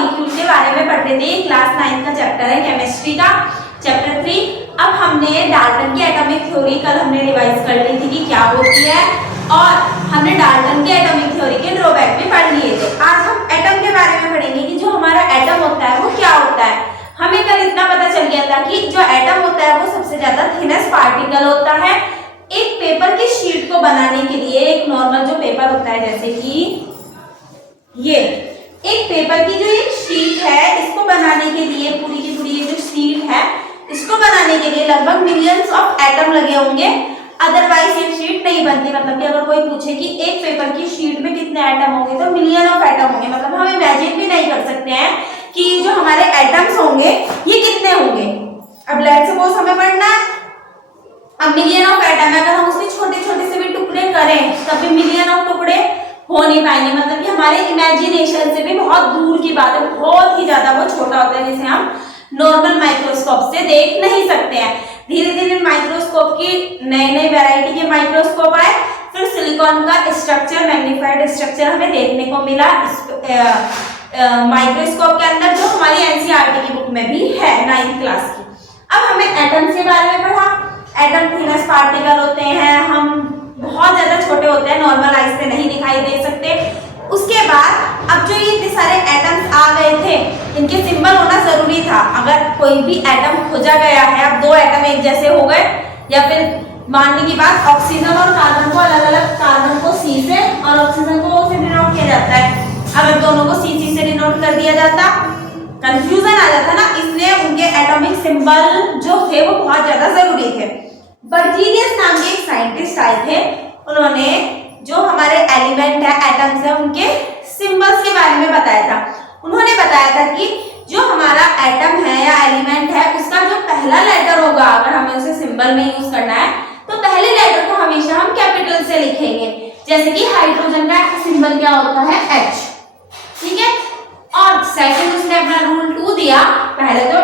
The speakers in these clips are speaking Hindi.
मॉलिक्यूल के बारे में पढ़ रहे थे। क्लास 9 का चैप्टर है केमिस्ट्री का, चैप्टर 3। अब हमने डाल्टन की एटॉमिक थ्योरी कल हमने रिवाइज कर ली थी कि क्या होती है, और हमने डाल्टन के एटॉमिक थ्योरी के ड्रॉबैक भी पढ़ लिए थे। आज हम एटम के बारे में पढ़ेंगे कि जो हमारा एटम होता है वो क्या होता है। हमें कल इतना पता चल गया था कि जो एटम होता है वो सबसे ज्यादा थिनेस्ट पार्टिकल होता है। एक पेपर की शीट को बनाने के लिए, एक नॉर्मल जो पेपर होता है, जैसे कि ये एक पेपर की जो एक शीट है, इसको बनाने के लिए पूरी की पूरी ये जो शीट है, इसको बनाने के लिए लगभग मिलियंस ऑफ एटम लगे होंगे, अदरवाइज ये शीट नहीं बनती। मतलब कि अगर कोई पूछे कि एक पेपर की शीट में कितने एटम होंगे, तो मिलियन ऑफ एटम होंगे। मतलब हम इमेजिन भी नहीं कर सकते हैं कि जो हमारे एटम्स होंगे ये कितने होंगे। अब लेट्स सपोज हमें पढ़ना है, अब मिलियन ऑफ एटम है, अगर हम उसके छोटे छोटे से भी टुकड़े करें तब भी मिलियन ऑफ टुकड़े हो नहीं पाएंगे। मतलब कि हमारे इमेजिनेशन से भी बहुत दूर की बात है, बहुत ही ज्यादा वो छोटा होता है, जिसे हम नॉर्मल माइक्रोस्कोप से देख नहीं सकते हैं। धीरे धीरे माइक्रोस्कोप की नए नए वैरायटी के माइक्रोस्कोप आए, फिर सिलिकॉन का स्ट्रक्चर, मैग्नीफाइड स्ट्रक्चर हमें देखने को मिला माइक्रोस्कोप के अंदर, जो हमारी एनसीईआरटी की बुक में भी है 9th क्लास की। अब हमें एटम्स के बारे में पढ़ा। एटम थिनेस्ट पार्टिकल होते हैं, हम बहुत ज्यादा छोटे होते हैं, नॉर्मल आइज से नहीं दिखाई दे सकते। उसके बाद अब जो ये इतने सारे एटम्स आ गए थे, इनके सिंबल होना जरूरी था। अगर कोई भी एटम खोजा गया है, अब दो एटम एक जैसे हो गए, या फिर मानने की बात ऑक्सीजन और कार्बन को अलग अलग, कार्बन को सी से और ऑक्सीजन को O से डिनोट किया जाता है। अगर दोनों को सी से डिनोट कर दिया जाता, कंफ्यूजन आ जाता ना, इसलिए उनके एटॉमिक सिंबल जो थे वो बहुत ज्यादा जरूरी थे। बर्जीनियस नाम के एक साइंटिस्ट आए थे, उन्होंने जो हमारे एलिमेंट है, एटम्स है, उनके सिंबल्स के बारे में बताया था। उन्होंने बताया था कि जो हमारा एटम है या एलिमेंट है, उसका जो पहला लेटर होगा, अगर हमें उसे सिंबल में यूज करना है, तो पहले लेटर को हमेशा हम कैपिटल से लिखेंगे। जैसे कि हाइड्रोजन का सिंबल क्या होता है, H, ठीक है। और सेकंड उसने अपना रूल 2 दिया, पहले तो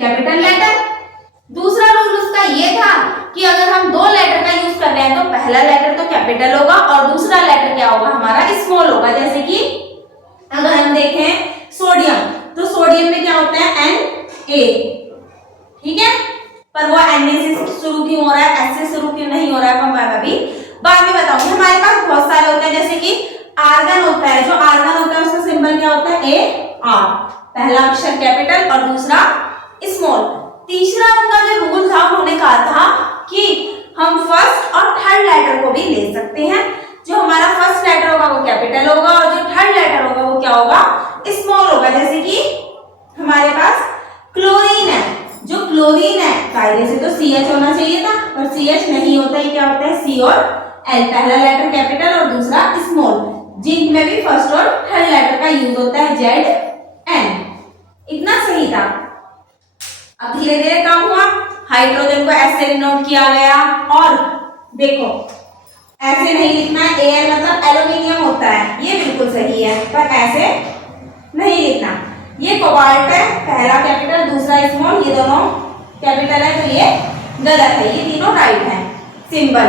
कैपिटल लेटर, दूसरा रूल उसका ये था कि अगर हम दो लेटर का यूज कर रहे हैं तो पहला लेटर तो कैपिटल होगा और दूसरा लेटर क्या होगा, हमारा स्मॉल होगा। जैसे कि अगर हम देखें सोडियम, तो सोडियम में क्या होता है, Na, ठीक है। पर वो Na से शुरू क्यों हो रहा है, S से शुरू क्यों नहीं हो रहा है, मैं अभी बाद में बताऊंगी। हमारे पास बहुत सारे होते हैं, जैसे कि आर्गन होता है, जो आर्गन होता है उसका सिंबल क्या होता है, AR, पहला अक्षर कैपिटल और दूसरा स्मॉल। तीसरा उनका जो रूल था, उन्होंने कहा था कि हम फर्स्ट और थर्ड लेटर को भी ले सकते हैं। जो हमारा फर्स्ट लेटर होगा वो कैपिटल होगा और जो थर्ड लेटर होगा वो क्या होगा, स्मॉल होगा। जैसे कि हमारे पास क्लोरीन है, जो क्लोरीन है कायदे से तो CH होना चाहिए था, पर CH नहीं होता, ये क्या होता है, C और L, पहला लेटर कैपिटल और दूसरा स्मॉल। जिंक में भी फर्स्ट और थर्ड लेटर का यूज होता है, ZN। इतना सही था। अब धीरे धीरे कम हुआ, हाइड्रोजन को S से डिनोट किया गया, और देखो ऐसे नहीं लिखना है, एयर मतलब एल्यूमिनियम होता है, ये बिल्कुल सही है, पर ऐसे नहीं लिखना। ये कोबाल्ट है, पहला कैपिटल दूसरा स्मॉल, ये दोनों कैपिटल है, तो ये गलत है, ये तीनों राइट है। सिंबल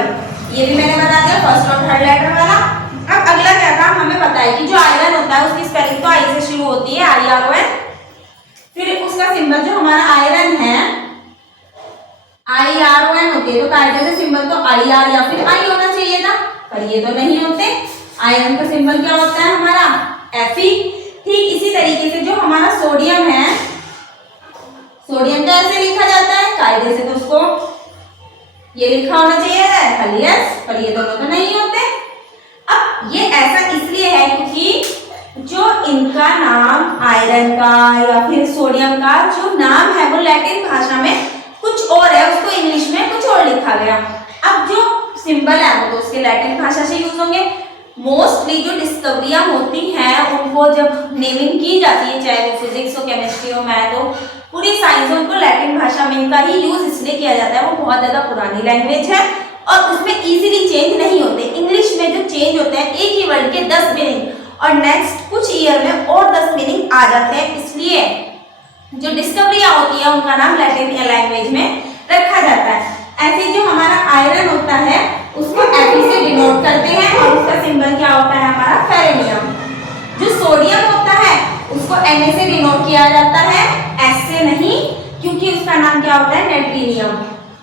ये भी मैंने बता दिया, फर्स्ट और थर्ड लेटर वाला। अब अगला क्या था, हमें पता है कि जो आयरन होता है उसकी स्पेलिंग तो आई से शुरू होती है, IRON। फिर उसका सिंबल जो हमारा आयरन है, IRON होती है, तो कायदे से सिंबल तो IR या फिर I होना चाहिए था, पर ये तो नहीं होते। आयरन का सिंबल क्या होता है हमारा, Fe। ठीक इसी तरीके से जो हमारा सोडियम है, सोडियम का ऐसे लिखा जाता है, कायदे से तो उसको ये लिखा होना चाहिए था, खाली S, पर ये दोनों तो नहीं होते। अब ये ऐसा इसलिए है क्योंकि जो इनका नाम आयरन का या फिर सोडियम का जो नाम है वो लैटिन भाषा में कुछ और है, उसको इंग्लिश में कुछ और लिखा गया। अब जो सिंबल है वो तो उसके लैटिन भाषा से यूज होंगे। मोस्टली जो डिस्कवरियां होती हैं उनको जब नेमिंग की जाती है, चाहे वो फिजिक्स हो, केमिस्ट्री हो, मैथ हो, पूरी साइंस हो, उनको लैटिन भाषा में इनका ही यूज इसलिए किया जाता है, वो बहुत ज्यादा पुरानी लैंग्वेज है और उसमें इजीली चेंज नहीं होते। इंग्लिश में जो चेंज होते हैं एक ही वर्ड के 10 मीनिंग, और नेक्स्ट कुछ ईयर में और 10 मीनिंग आ जाते हैं, इसलिए जो डिस्कवरियां होती है उनका नाम लैटिन लैंग्वेज में रखा जाता है। ऐसे जो हमारा आयरन होता है उसको Fe से डिनोट करते हैं और उसका सिंबल क्या होता है हमारा, फेरेनियम। जो सोडियम होता है उसको उसको Na से डिनोट किया जाता है, S से नहीं, क्योंकि उसका नाम क्या होता है, नेट्रिनियम।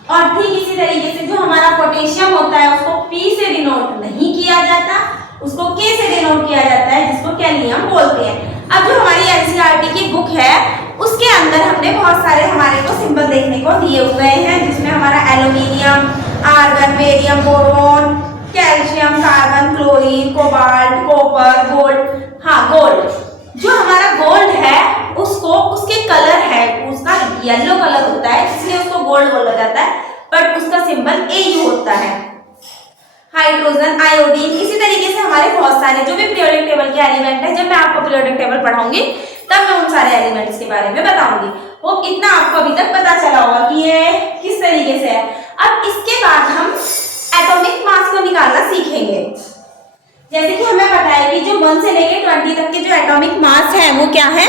और ठीक इसी तरीके से जो हमारा पोटेशियम होता है उसको P से डिनोट नहीं किया जाता, उसको K से डिनोट किया जाता है, जिसको कैलियम बोलते हैं। अब जो हमारी एनसीईआरटी की बुक है उसके अंदर हमने बहुत सारे हमारे को सिंबल देखने को दिए हुए हैं, जिसमें हमारा aluminium, argon, barium, boron, calcium, carbon, chlorine, cobalt, copper, gold. हाँ, गोल्ड, जो हमारा गोल्ड है उसको उसके कलर है, उसका येलो कलर होता है इसलिए उसको गोल्ड बोला जाता है, बट उसका सिंबल Au होता है। हाइड्रोजन, आयोडीन, इसी तरीके से हमारे बहुत सारे जो भी पीरियोडिक टेबल के एलिमेंट है, जब मैं आपको पीरियोडिक टेबल पढ़ाऊंगी तब मैं उन सारे एलिमेंट्स के बारे में बताऊंगी। वो इतना आपको अभी तक पता चला होगा कि ये किस तरीके से है। अब इसके बाद हम एटॉमिक मास को निकालना सीखेंगे। जैसे कि हमें पता है कि जो 1 से लेकर 20 तक के जो एटॉमिक मास है वो क्या है।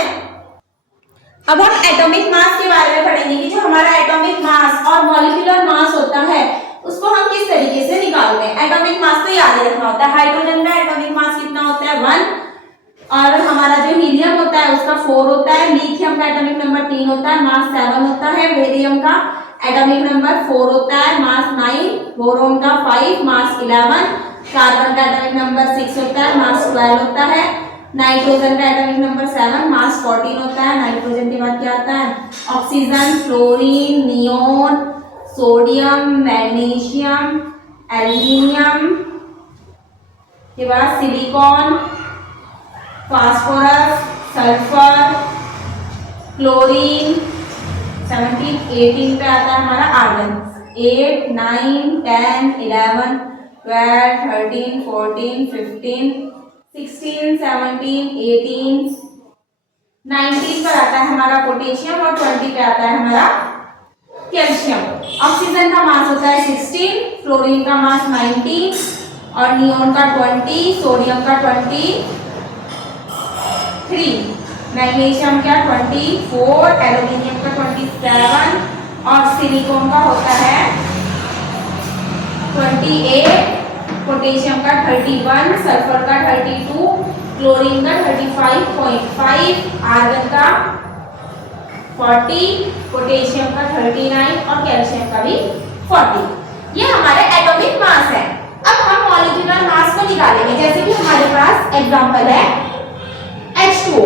अब हम एटॉमिक मास के बारे में पढ़ेंगे कि जो हमारा एटॉमिक मास और मॉलिक्यूलर मास होता है उसको हम किस तरीके से निकालते हैं। एटॉमिक मास तो याद रखना होता है, हाइड्रोजन का एटॉमिक मास कितना होता है 1, और हमारा जो हीलियम होता है उसका 4 होता है, लिथियम का एटॉमिक नंबर 3 होता है, मास 7 होता है, बेरियम का एटॉमिक नंबर 4 होता है, मास 9, बोरोन का 5, मास 11, कार्बन का एटॉमिक नंबर 6 होता है, मास 12 होता है, नाइट्रोजन का एटॉमिक नंबर 7, मास 14 होता है। नाइट्रोजन के बाद क्या आता है, oxygen, fluorine, neon, sodium, magnesium, aluminium, के बाद सिलिकॉन, फास्फोरस, सल्फर, क्लोरीन, 17, 18 पे आता है हमारा आर्गन, 8, 9, 10, 11, 12, 13, 14, 15, 16, 17, 18, 19 पर आता है हमारा पोटेशियम और 20 पे आता है हमारा कैल्शियम। ऑक्सीजन का मास होता है 16, फ्लोरीन का मास 19 और नियोन का 20, सोडियम का 23, मैग्नीशियम का 24, एल्यूमिनियम का 27 और सिलिकॉन का होता है 28, पोटेशियम का 31, सल्फर का 32, क्लोरीन का 35.5, आर्गन का 40, पोटेशियम का 39 और कैल्शियम का भी 40। ये हमारे एटॉमिक मास है। अब हम मॉलिक्यूलर मास को निकालेंगे। जैसे कि हमारे पास एग्जांपल है H2O।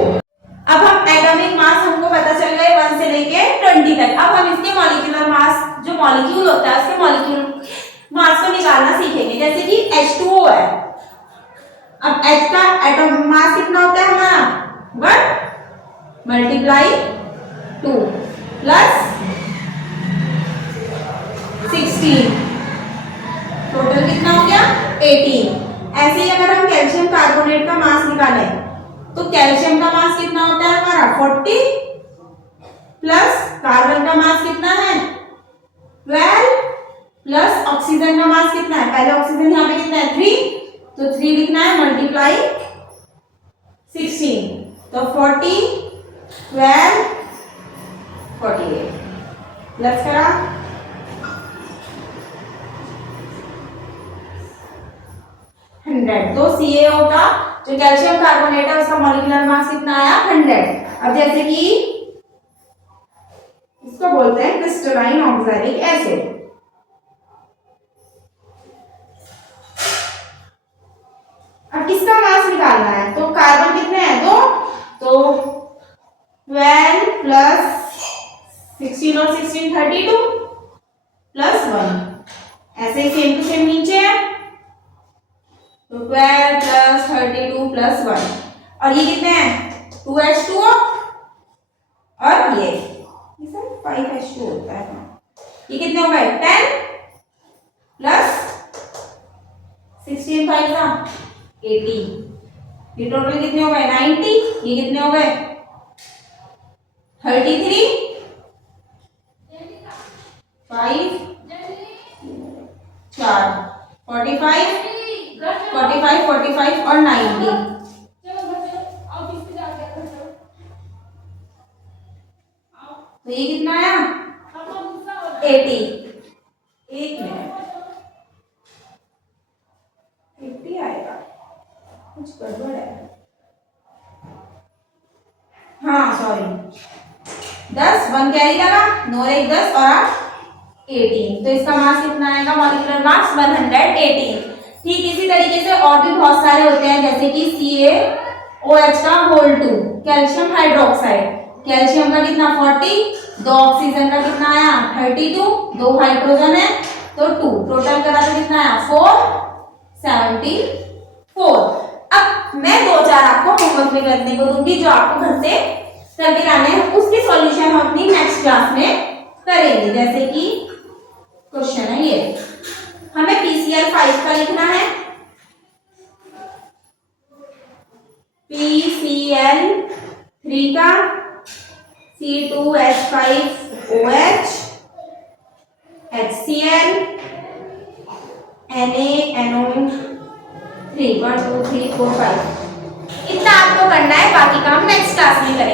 अब हम एटॉमिक मास हमको पता चल गए 1 से लेके 20 तक। अब हम इसके मॉलिक्यूलर मास, जो मॉलिक्यूल होता है उसके मॉलिक्यूल मास को निकालना सीखेंगे। जैसे कि H2O है, अब H का एटॉमिक मास कितना होता है हमारा 1 मल्टीप्लाई 2 प्लस 16, टोटल कितना हो गया 18। ऐसे ही अगर हम कैल्शियम कार्बोनेट का मास निकालें तो कैल्शियम का मास कितना होता है हमारा 40 प्लस कार्बन का मास कितना है 12 प्लस ऑक्सीजन का मास कितना है, पहले ऑक्सीजन यहाँ पे कितना है 3, तो 3 लिखना है मल्टीप्लाई 16, तो 40, 12, 48 प्लस करा 100। तो CaO का जो कैल्शियम कार्बोनेट है उसका मॉलिक्यूलर मास कितना आया 100। अब जैसे कि इसको बोलते हैं क्रिस्टलाइन ऑक्सैलिक एसिड। अब किसका मास निकालना है, तो कार्बन कितने हैं 2, तो 12 प्लस 16 और 16 32 प्लस 1, ऐसे ही सेम टू सेम नीचे है, तो 12 प्लस 32 प्लस 1, और ये कितने हैं 2H2O और ये 5H2 होता है। ये कितने हो गए 10 प्लस 16 5 का 80, ये टोटल कितने हो गए 90, ये कितने हो गए 33, 5 4 45 45 45 और 90। तो ये कितना आया 80। एक मिनट 80 आएगा, कुछ गड़बड़ है। सॉरी 10, 1 कैरी लगा, 9 एक 10 और 8 18। तो इसका मास कितना आएगा, मॉलिक्यूलर मास 118। ठीक इसी तरीके से और भी बहुत सारे होते हैं, जैसे कि CaOH का होल 2, कैल्शियम हाइड्रोक्साइड, कैल्शियम का कितना 40, 2 ऑक्सीजन का कितना आया 32, 2 हाइड्रोजन है तो 2, टोटल करा तो कितना आया 474। अब मैं 2-4 आपको होमवर्क में करने को दूंगी, जो आपको घर से करके लाने हैं, उसकी सॉल्यूशन हम अपनी नेक्स्ट क्लास में करेंगे। जैसे कि क्वेश्चन है ये, हमें PCl5 का लिखना है, PCl3 का C2H5OH HCl NaNO3 1 2 3 4 5 इतना आपको करना है, बाकी काम नेक्स्ट क्लास में करेंगे।